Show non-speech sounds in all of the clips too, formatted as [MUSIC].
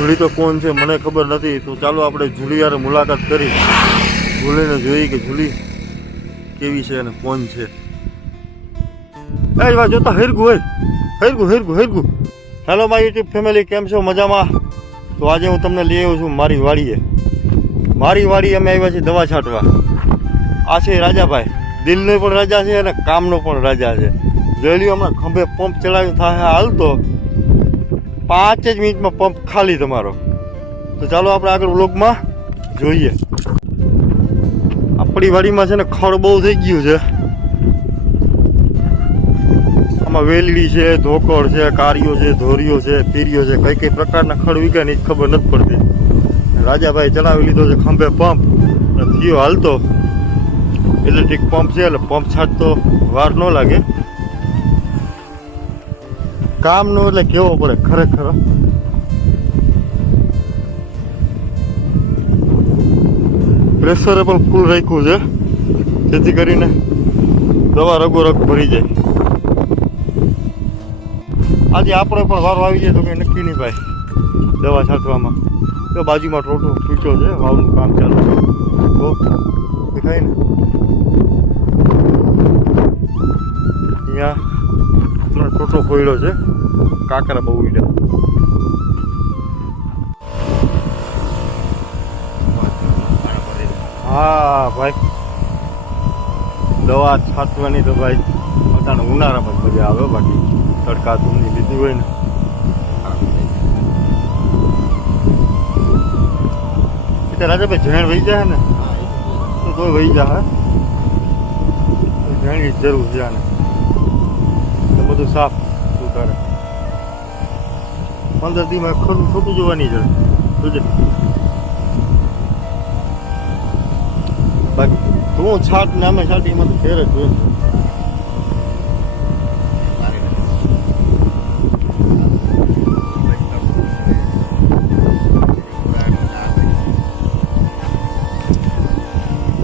Julie તો કોણ છે? મને ખબર નથી. તો ચાલો આપણે જુલી યારે મુલાકાત કરી. જુલીને જોઈ કે જુલી કેવી છે અને કોણ છે. એ વાત જોતા હેરગું હોય હેરગું હેરગું હેરગું. હેલો માય યુટ્યુબ ફેમિલી કેમ છો? મજામાં? તો આજે હું તમને લઈ આવ્યો છું મારી વાડીએ. મારી વાડી અમે આવ્યા છીએ દવા છાંટવા. આ છે રાજાભાઈ. દિલનો પણ રાજા છે અને કામનો પણ રાજા છે. જોઈ લ્યો હમણાં ખંભે પંપ ચડાવીને થાય હાલતો. પાંચ જ મિનિટમાં પંપ ખાલી તમારો. તો ચાલો આપણે આગળ વ્લોગમાં જોઈએ. આપણી વાડીમાં છે ને ખડ બહુ થઈ ગયું છે. આમાં વેલડી છે, ધોકડ છે, કારીઓ છે, ધોરીઓ છે, પીરીઓ છે. કઈ કઈ પ્રકારના ખડ વિકાની જ ખબર નથી પડતી. રાજાભાઈ ચલાવી લીધો છે ખંભે પંપ. અને થયો હાલતો. ઇલેક્ટ્રિક પંપ છે, એટલે પંપ છાંટતો વાર ન લાગે. કામનું એટલે કેવો પડે ખરેખર? પ્રેશરે પણ ફૂલ રાખ્યું છે. જેથી કરીને દવા રગોરગ ભરી જાય. આજે આપણે પણ વારો આવી જાય તો કંઈ નક્કી નહીં ભાઈ દવા છાંટવામાં. તો બાજુમાં ટોટો તૂટ્યો છે, વાવનું કામ ચાલુ છે. તો દેખાય ને? અહીંયા ટોટો ખોયડો છે. કાકરા બહુ ઉડ્યા હા, ભાઈ. દવા છાંટવાની તો ભાઈ પોતાને ઉનાળામાં જ મજા આવે બાકી. તડકા ધૂમની લીધી હોય ને. એટલે રાજાભાઈ ઝેણ વહી જાય ને? તો વહી જાય ઝેણની જ જરૂર છે આને. તો બધું સાફ પંદર દીમાં ખરું ખોટું જોવાની જરૂર જોજે. બાકી તું છાટ ને અમે છાટી એમાં તો ફેર જ જોઈએ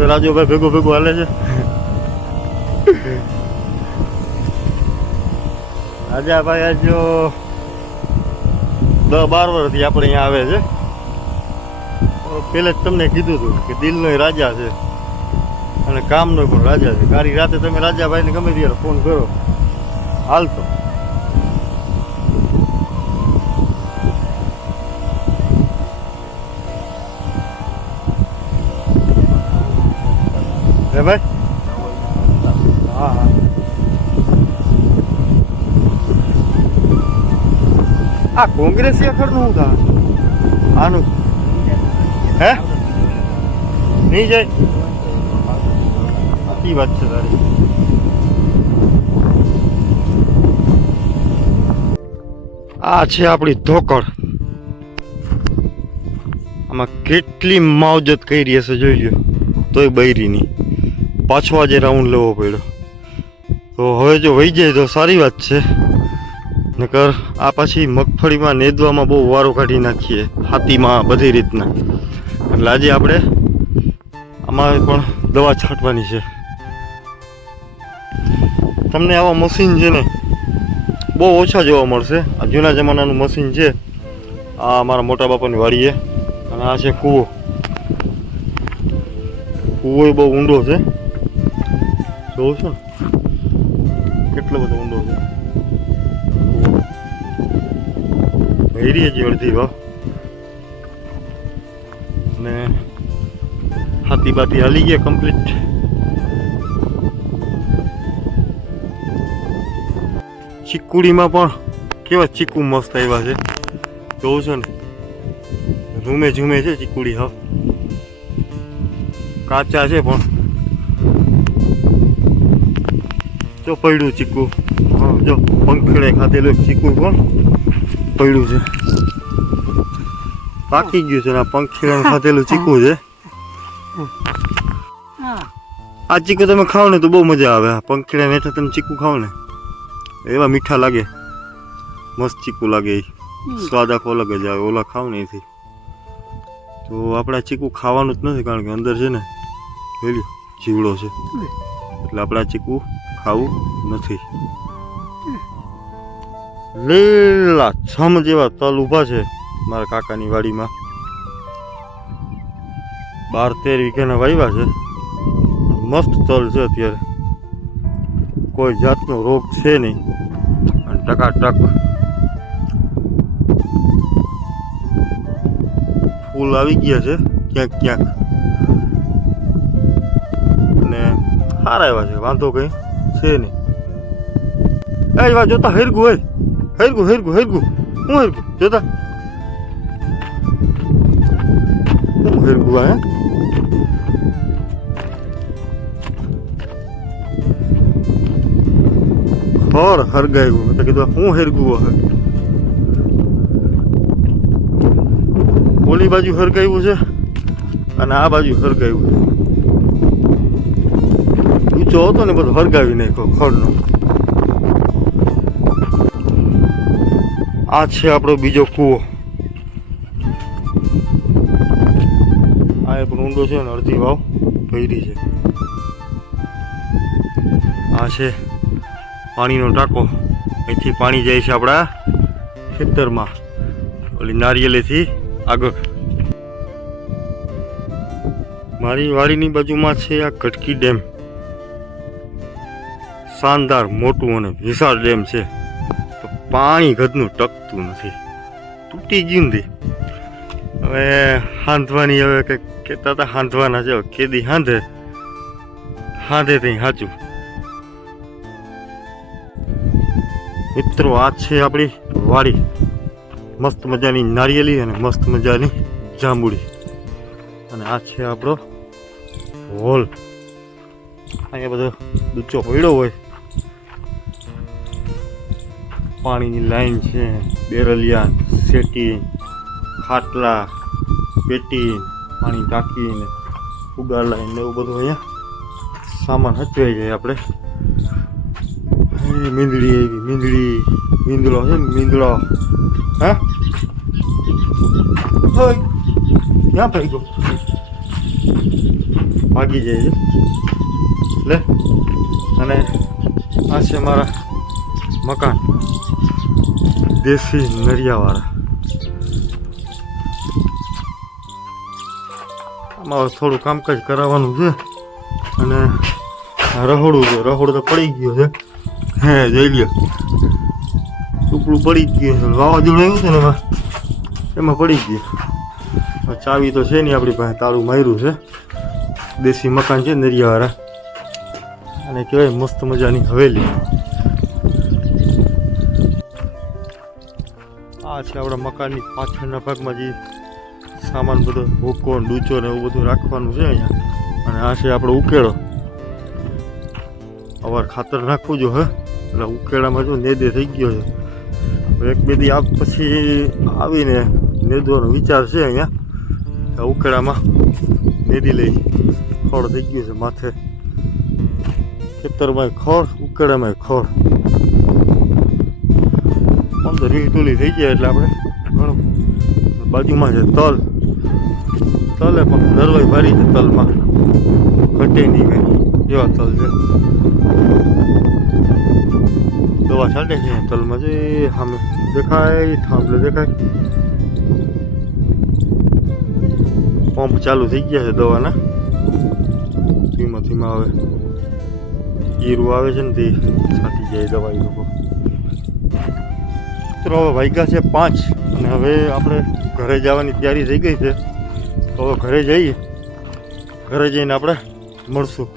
રાજુભાઈ ભેગું ભેગું હાલે છે? [LAUGHS] આજે ભાઈ આજો દસ બાર વર્ષથી આપણે અહીંયા આવે છે. પહેલે જ તમને કીધું હતું કે દિલનો રાજા છે અને કામનો પણ રાજા છે. ગાડી રાતે તમે રાજાભાઈને ગમે ત્યારે ફોન કરો. હાલતો આ કોંગ્રેસનું શું આનું. હે? નહીં જાય? સાચી વાત છે તારી. આ છે આપણી ધોકડ. આમાં કેટલી માવજત કરી હશે જોઈ લ્યો. તોય બૈરી નહીં. પાછો આજે રાઉન્ડ લેવો પડ્યો. તો હવે જો વહી જાય તો સારી વાત છે. નકર આ પછી મગફળીમાં નેદવામાં બહુ વારો કાઢી નાખીએ. હાથીમાં બધી રીતના. એટલે આજે આપણે આમાં પણ દવા છાંટવાની છે. તમને આવા મશીન છે ને, બહુ ઓછા જોવા મળશે. આ જૂના જમાનાનું મશીન છે. આ અમારા મોટા બાપાની વાડીએ. અને આ છે કૂવો. કૂવો બહુ ઊંડો છે. જોઉં છું ને? કેટલો બધો ઊંડો છે. હેરી જ અડધી વાહ ને હાથી બાતી હાલી ગયા કમ્પ્લીટ ચીકુડીમાં પણ કેવા ચીકુ મસ્ત આવ્યા છે. જોઉં છે ને? રૂમે ઝૂમે છે ચીકુડી, હા. કાચા છે પણ. જો પડ્યું ચીકુ. હા, જો પંખડે ખાધેલું ચીકુ પણ પડ્યું છે. પાકી ગયું છે ને આ પંખીડાનું ખાધેલું ચીકુ છે. આ ચીકુ તમે ખાવ ને તો બહુ મજા આવે. આ પંખીડા હેઠળ તમે ચીકુ ખાવ ને. એવા મીઠા લાગે. મસ્ત ચીકુ લાગે એ. સ્વાદ આખો અલગ જ આવે. ઓલા ખાવ ને એથી. તો આપણે ચીકુ ખાવાનું જ નથી કારણ કે અંદર છે ને જીવડો છે. એટલે આપણે ચીકુ ખાવું નથી. લીલા છમ જેવા તલ ઊભા છે મારા કાકાની વાડીમાં બાર તેર વીઘાના વાવ્યા છે મસ્ત તલ છે અત્યારે કોઈ જાતનો રોગ છે નહીં અને ટકાટક ફૂલ આવી ગયા છે ક્યાંક ક્યાંક અને સારા એવા છે વાંધો કંઈ છે નહીં એ વા જોતા હેરગું હોય હેરગું હેરગું હેરગું. હું હરગું? જોતા? હું હેરગું આ, હે? ખર હરગાયું તો કીધું હું હેરગું હે? ઓલી બાજુ હરગાયું છે અને આ બાજુ હરગાયું છે. ઊંચો હતો ને બધું હરગાવી નાખ્યો ખડનો આ છે આપણો બીજો કૂવો. આ એક ઊંડો છે ને અડધી વાવ ભરી છે. આ છે પાણીનો ટાંકો. અહીંથી પાણી જાય છે આપણા ખેતરમાં. ઓલી નારિયેલીથી આગળ. મારી વાડીની બાજુમાં છે આ કટકી ડેમ. શાનદાર, મોટું અને વિશાળ ડેમ છે. પાણી ગદનું ટકતું નથી. તૂટી ગયું તે. હવે હાંધવાની હવે કંઈક કહેતા હતા, હાંધવાના છે કેદી હાંધે. હાંધે ત્યાં સાચું મિત્રો, આ છે આપણી વાડી. મસ્ત મજાની નારિયેલી અને મસ્ત મજાની જાંબુડી. અને આ છે આપણો હોલ. અહીંયા બધો દૂચો પડ્યો હોય. પાણીની લાઈન છે, બેરલિયા સેટી ખાટલા, પેટી, પાણી ટાંકીને ને ઉગાર ને એવું બધું અહીંયા સામાન હચવાઈ જાય આપણે. મીંદડી એવી, મીંદડી, મીંદડો છે ને, મીંદડો. હા? ક્યાં ભાઈ ગયો? ભાગી જાય છે. લે, અને આ છે મારા મકાન. દેશી નરિયાવાળા. આમાં થોડું કામકાજ કરાવવાનું છે અને રહોડું છે. રહોડું તો પડી ગયું છે. હે, જોઈ લ્યો. ટુકડું પડી ગયું છે. વાવાઝોડું આવ્યું છે ને એમાં? એમાં પડી ગયું. ચાવી તો છે નહીં આપણી પાસે, તાળું માર્યું છે. દેશી મકાન છે નરિયાવાળા. અને કહેવાય મસ્ત મજાની હવેલી. આ છે આપણા મકાનની પાછળના ભાગમાં જે સામાન બધો ભૂકો ડૂચો ને એવું બધું રાખવાનું છે અહીંયા. અને આ છે આપણો ઉકેળો. અવાર ખાતર નાખવું જો, હે? એટલે ઉકેળામાં જો નેદે થઈ ગયો છે. એક બે દી આપ પછી આવીને નેદવાનો વિચાર છે અહીંયા. ઉકેળામાં નેદી લઈ ખોળ થઈ ગયું છે માથે. ખેતરમાં ખડ ઉકેળામાં ખડ તો વીસ ટોલી થઈ ગયા એટલે આપણે ઘણું બાજુમાં છે તલ. તલે પણ દરવાઈ ભારી છે તલમાં. ઘટે નહીં કંઈ એવા તલ છે. દવા છાંટે છે તલમાં જે સામે દેખાય થાંભલે દેખાય. પંપ ચાલુ થઈ ગયા છે દવાના. ધીમા ધીમા આવે. જીરું આવે છે ને તે છાંટી જાય દવા એ લોકો. મિત્રો, વાગ્યા છે પાંચ અને હવે આપણે ઘરે જવાની તૈયારી થઈ ગઈ છે. તો હવે ઘરે જઈએ ઘરે જઈને આપણે મળશું.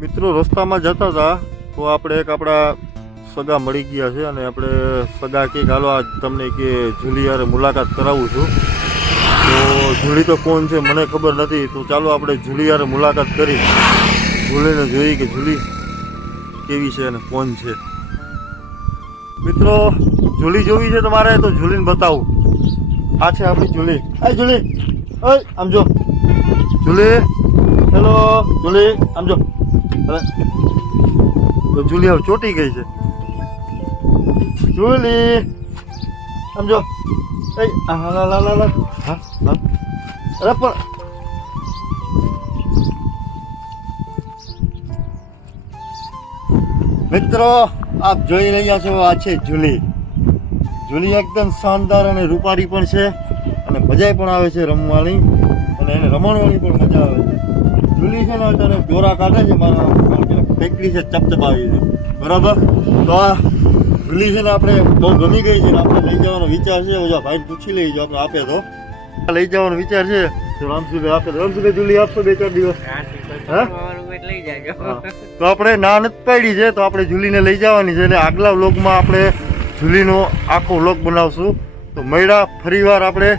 મિત્રો, રસ્તામાં જતા હતા. તો આપણે એક આપણા સગા મળી ગયા છે અને આપણે સગા કે હાલો, આજ તમને કે જુલી યારે મુલાકાત કરાવું છું. તો જુલી તો કોણ છે મને ખબર નથી. તો ચાલો આપણે જુલી યારે મુલાકાત કરી. જુલીને જોઈએ કે જુલી કેવી છે અને કોણ છે. મિત્રો, જુલી જોવી છે તમારે, તો જુલીને બતાવું. આ છે આપણી જુલી. આ જુલી. ઓય, આમ જો. જુલી. હેલો જુલી, આમ જો. અરે. તો જુલિયા ચોટી ગઈ છે. જુલી સમજો? એ હા લા લા લા હા પણ મિત્રો, આપ જોઈ રહ્યા છો, આ છે જુલી જુલી એકદમ શાનદાર અને રૂપારી પણ છે અને મજા પણ આવે છે રમવાની અને એને રમણવાની પણ મજા આવે છે. જુલી છે ને અત્યારે દોરા કાઢે છે મારા ફેકડી છે ચપચપાવી છે. બરાબર? તો આ જુલી છે ને આપણે બહુ ગમી ગઈ છે ને આપણે લઈ જવાનો વિચાર છે. ઓજા ભાઈ પૂછી લઈ જો આપણે આપે તો. લઈ જવાનો વિચાર છે. રામસુભાઈ આપે રામસુભાઈ જુલી આપશો બે ચાર દિવસ? તો આપણે ના નથી પાડી છે તો આપણે જુલીને લઈ જવાની છે. અને આગલા વ્લોગમાં આપણે જુલીનો આખો વ્લોગ બનાવશું. તો મળ્યા ફરીવાર આપણે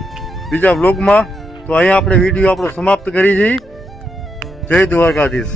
બીજા વ્લોગમાં. તો અહીંયા આપણે વીડિયો આપણો સમાપ્ત કરી છીએ જય દ્વારકાધીશ.